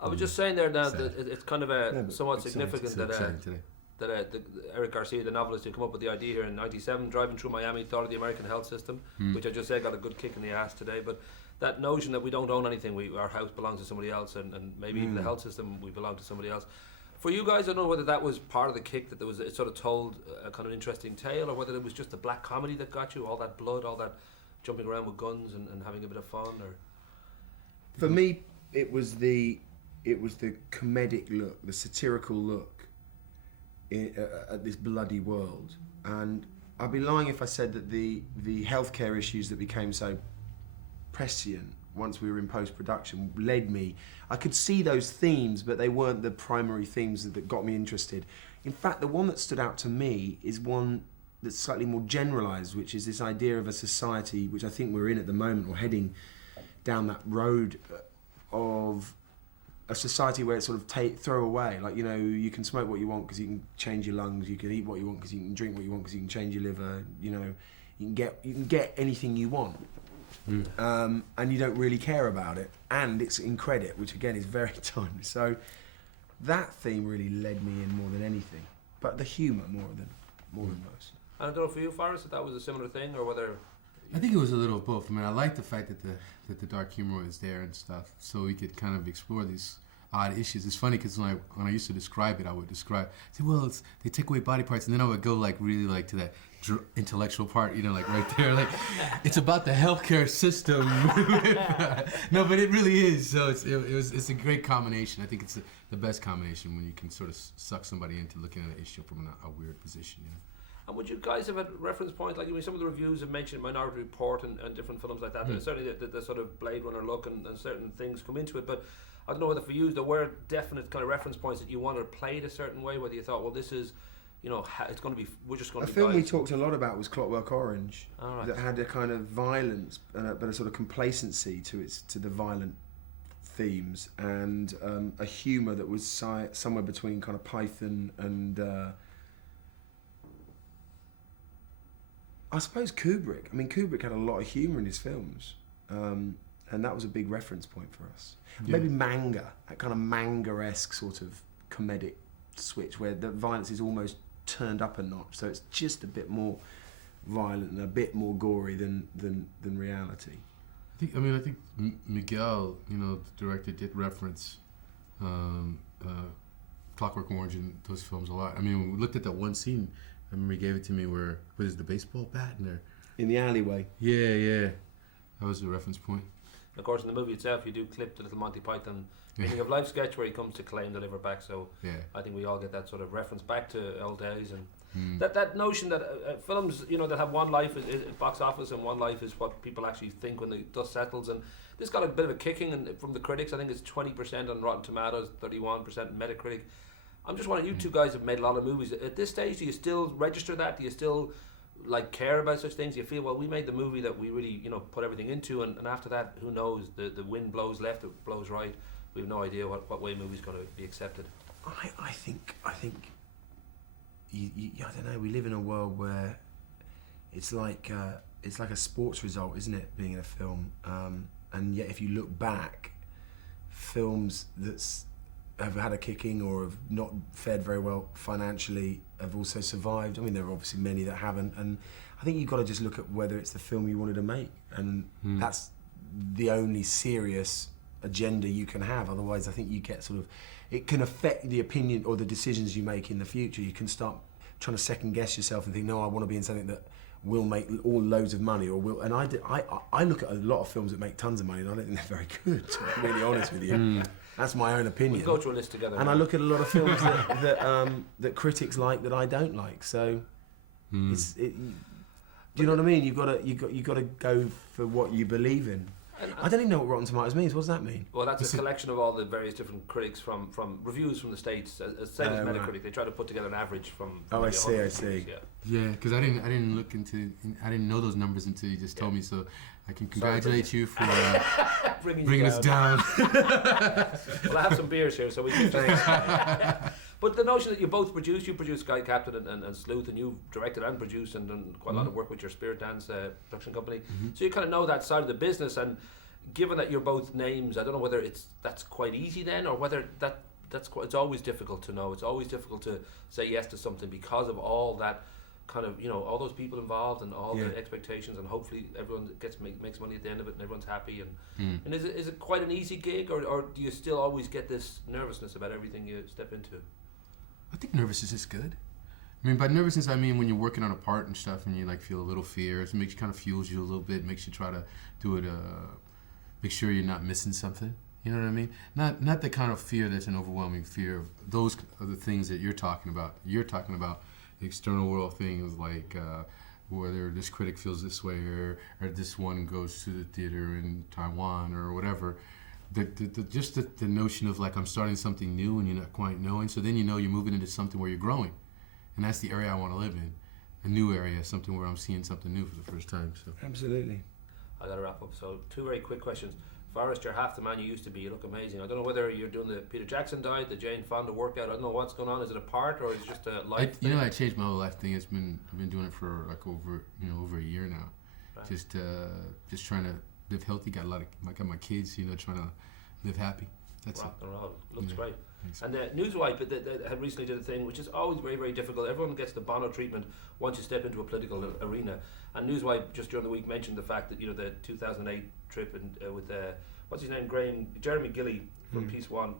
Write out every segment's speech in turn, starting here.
I was just saying there now Sad. that it's kind of somewhat significant that Eric Garcia, the novelist who came up with the idea here in '97, driving through Miami, thought of the American health system, which I just said got a good kick in the ass today. But that notion that we don't own anything, our house belongs to somebody else, and maybe even the health system, we belong to somebody else. For you guys, I don't know whether that was part of the kick, that it sort of told a kind of interesting tale, or whether it was just the black comedy that got you, all that blood, all that jumping around with guns and having a bit of fun. Or for me, it was the comedic look, the satirical look at this bloody world. And I'd be lying if I said that the healthcare issues that became so prescient once we were in post-production led me. I could see those themes, but they weren't the primary themes that got me interested. In fact, the one that stood out to me is one that's slightly more generalised, which is this idea of a society, which I think we're in at the moment, or heading down that road of a society where it's sort of throw away. Like, you know, you can smoke what you want because you can change your lungs, you can eat what you want because you can drink what you want because you can change your liver, you know, you can get anything you want. And you don't really care about it, and it's in credit, which again is very timely. So that theme really led me in more than anything, but the humour more than most. I don't know for you, Forrest, if that was a similar thing, or whether... I think it was a little of both. I mean, I like the fact that the dark humor was there and stuff, so we could kind of explore these odd issues. It's funny because when I used to describe it, I would say, well, they take away body parts, and then I would go like really like to that intellectual part, you know, like right there, like it's about the healthcare system. No, but it really is. So it's a great combination. I think it's the best combination when you can sort of suck somebody into looking at an issue from a weird position, you know. And would you guys have a reference point, like, I mean, some of the reviews have mentioned Minority Report and different films like that. There's certainly the sort of Blade Runner look and certain things come into it, but I don't know whether for you there were definite kind of reference points that you wanted played a certain way, whether you thought, well, this is, you know, it's going to be, we're just going to be... A film we talked a lot about was Clockwork Orange, that had a kind of violence, but a sort of complacency to the violent themes, and a humour that was somewhere between kind of Python and... I suppose Kubrick. I mean, Kubrick had a lot of humour in his films, and that was a big reference point for us. Yeah. Maybe manga, that kind of manga-esque sort of comedic switch where the violence is almost turned up a notch, so it's just a bit more violent and a bit more gory than reality. I think Miguel, you know, the director, did reference Clockwork Orange in those films a lot. I mean, when we looked at that one scene, I remember he gave it to me where, what is the baseball bat in there? In the alleyway. Yeah. That was a reference point. Of course, in the movie itself, you do clip the little Monty Python meaning of life sketch where he comes to claim the liver back. So I think we all get that sort of reference back to old days, and that notion that films, you know, that have one life is box office, and one life is what people actually think when the dust settles. And this got a bit of a kicking from the critics. I think it's 20% on Rotten Tomatoes, 31% Metacritic. I'm just wondering, you two guys have made a lot of movies. At this stage, do you still register that? Do you still like care about such things? Do you feel, well, we made the movie that we really, you know, put everything into, and after that, who knows? The wind blows left, it blows right. We have no idea what way a movie's going to be accepted. I think I don't know. We live in a world where it's like a sports result, isn't it? Being in a film, and yet if you look back, films that's have had a kicking or have not fared very well financially have also survived. I mean, there are obviously many that haven't, and I think you've got to just look at whether it's the film you wanted to make, and that's the only serious agenda you can have. Otherwise, I think you get sort of, it can affect the opinion or the decisions you make in the future. You can start trying to second guess yourself and think, no, I want to be in something that will make all loads of money, or will. And I look at a lot of films that make tons of money, and I don't think they're very good, to be really honest with you. That's my own opinion. We'll go through a list together. And now. I look at a lot of films that critics like that I don't like. So, do you know what I mean? You got to go for what you believe in. I don't even know what Rotten Tomatoes means. What does that mean? Well, that's a collection of all the various different critics from reviews from the States. Same as Metacritic, right. They try to put together an average from. Oh, I see. Reviews, yeah, because I didn't look into, I didn't know those numbers until you just told me. So I can congratulate you for bringing us down. Well, I have some beers here, so we can. But the notion that you both produced, you produced Sky Captain and Sleuth, and you've directed and produced and done quite a lot of work with your Spirit Dance production company. So you kind of know that side of the business, and given that you're both names, I don't know whether that's quite easy then, or whether that's quite, it's always difficult to know. It's always difficult to say yes to something because of all that kind of, you know, all those people involved and all the expectations, and hopefully everyone makes money at the end of it and everyone's happy. And is it quite an easy gig, or do you still always get this nervousness about everything you step into? I think nervousness is good. I mean, by nervousness, I mean when you're working on a part and stuff, and you like feel a little fear. It makes kind of fuels you a little bit, makes you try to do it. Make sure you're not missing something. You know what I mean? Not the kind of fear that's an overwhelming fear. Those are the things that you're talking about. You're talking about the external world things like whether this critic feels this way, or this one goes to the theater in Taiwan or whatever. Just the notion of like I'm starting something new and you're not quite knowing. So then you know you're moving into something where you're growing. And that's the area I want to live in, a new area, something where I'm seeing something new for the first time. So absolutely. I got to wrap up. So 2 very quick questions. Forrest, you're half the man you used to be. You look amazing. I don't know whether you're doing the Peter Jackson diet, the Jane Fonda workout. I don't know what's going on. Is it a part or is it just a life thing? I changed my whole life thing. I've been doing it for like over a year now. Right. Just trying to live healthy. Got my kids. Trying to live happy. That's rock and roll. Looks great. Thanks. And Newswipe they had recently did a thing which is always very, very difficult. Everyone gets the Bono treatment once you step into a political arena. And Newswipe just during the week mentioned the fact that the 2008 trip and with what's his name, Jeremy Gilley from Peace One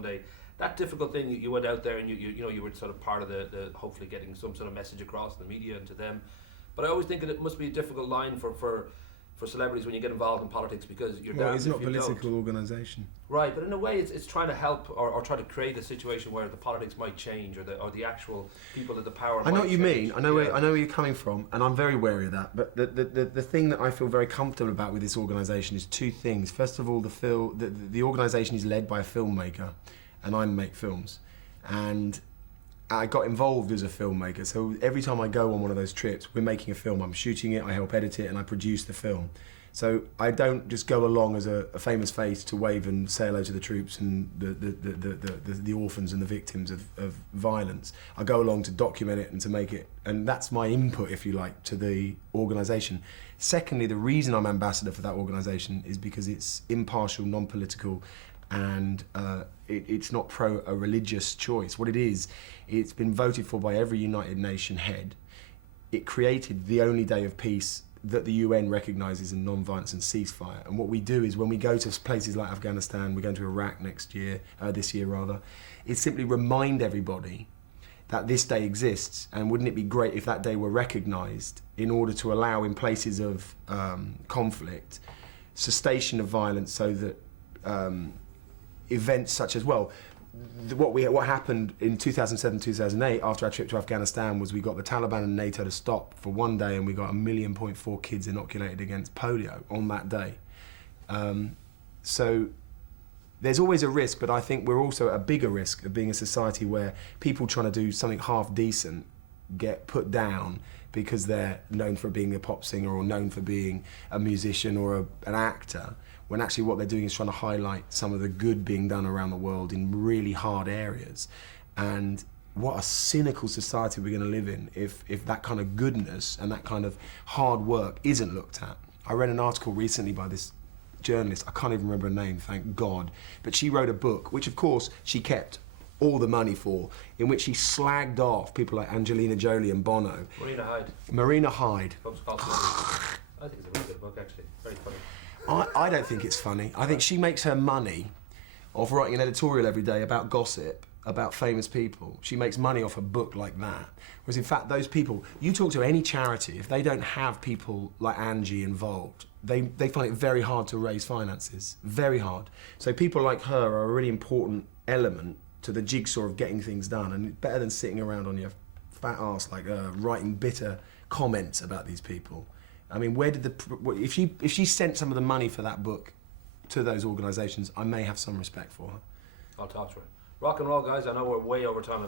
Day. That difficult thing, you went out there and you were sort of part of the hopefully getting some sort of message across to the media and to them. But I always think that it must be a difficult line for celebrities when you get involved in politics, because you're well, it's not a political organisation, right? But in a way, it's trying to help or try to create a situation where the politics might change, or the actual people at the power. I know what you mean. I know where you're coming from, and I'm very wary of that. But the thing that I feel very comfortable about with this organisation is 2 things. First of all, the organisation is led by a filmmaker, and I make films, and I got involved as a filmmaker, so every time I go on one of those trips, we're making a film, I'm shooting it, I help edit it, and I produce the film. So I don't just go along as a famous face to wave and say hello to the troops and the orphans and the victims of violence. I go along to document it and to make it, and that's my input, if you like, to the organisation. Secondly, the reason I'm ambassador for that organisation is because it's impartial, non-political, and it's not a religious choice. What it is, it's been voted for by every United Nations head. It created the only day of peace that the UN recognises in non-violence and ceasefire. And what we do is when we go to places like Afghanistan, we're going to Iraq this year, is simply remind everybody that this day exists, and wouldn't it be great if that day were recognised in order to allow, in places of conflict, cessation of violence, so that events such as, what happened in 2007-2008 after our trip to Afghanistan was we got the Taliban and NATO to stop for one day, and we got 1.4 million kids inoculated against polio on that day. So there's always a risk, but I think we're also at a bigger risk of being a society where people trying to do something half decent get put down because they're known for being a pop singer or known for being a musician or an actor, when actually what they're doing is trying to highlight some of the good being done around the world in really hard areas. And what a cynical society we're going to live in if that kind of goodness and that kind of hard work isn't looked at. I read an article recently by this journalist, I can't even remember her name, thank God, but she wrote a book, which of course she kept all the money for, in which she slagged off people like Angelina Jolie and Bono. Marina Hyde. I think it's a really good book, actually. Very funny. I don't think it's funny. I think she makes her money off writing an editorial every day about gossip, about famous people. She makes money off a book like that. Whereas in fact, those people, you talk to any charity, if they don't have people like Angie involved, they find it very hard to raise finances, very hard. So people like her are a really important element to the jigsaw of getting things done, and better than sitting around on your fat ass like writing bitter comments about these people. I mean, if she sent some of the money for that book to those organisations, I may have some respect for her. I'll talk to her. Rock and roll, guys. I know we're way over time.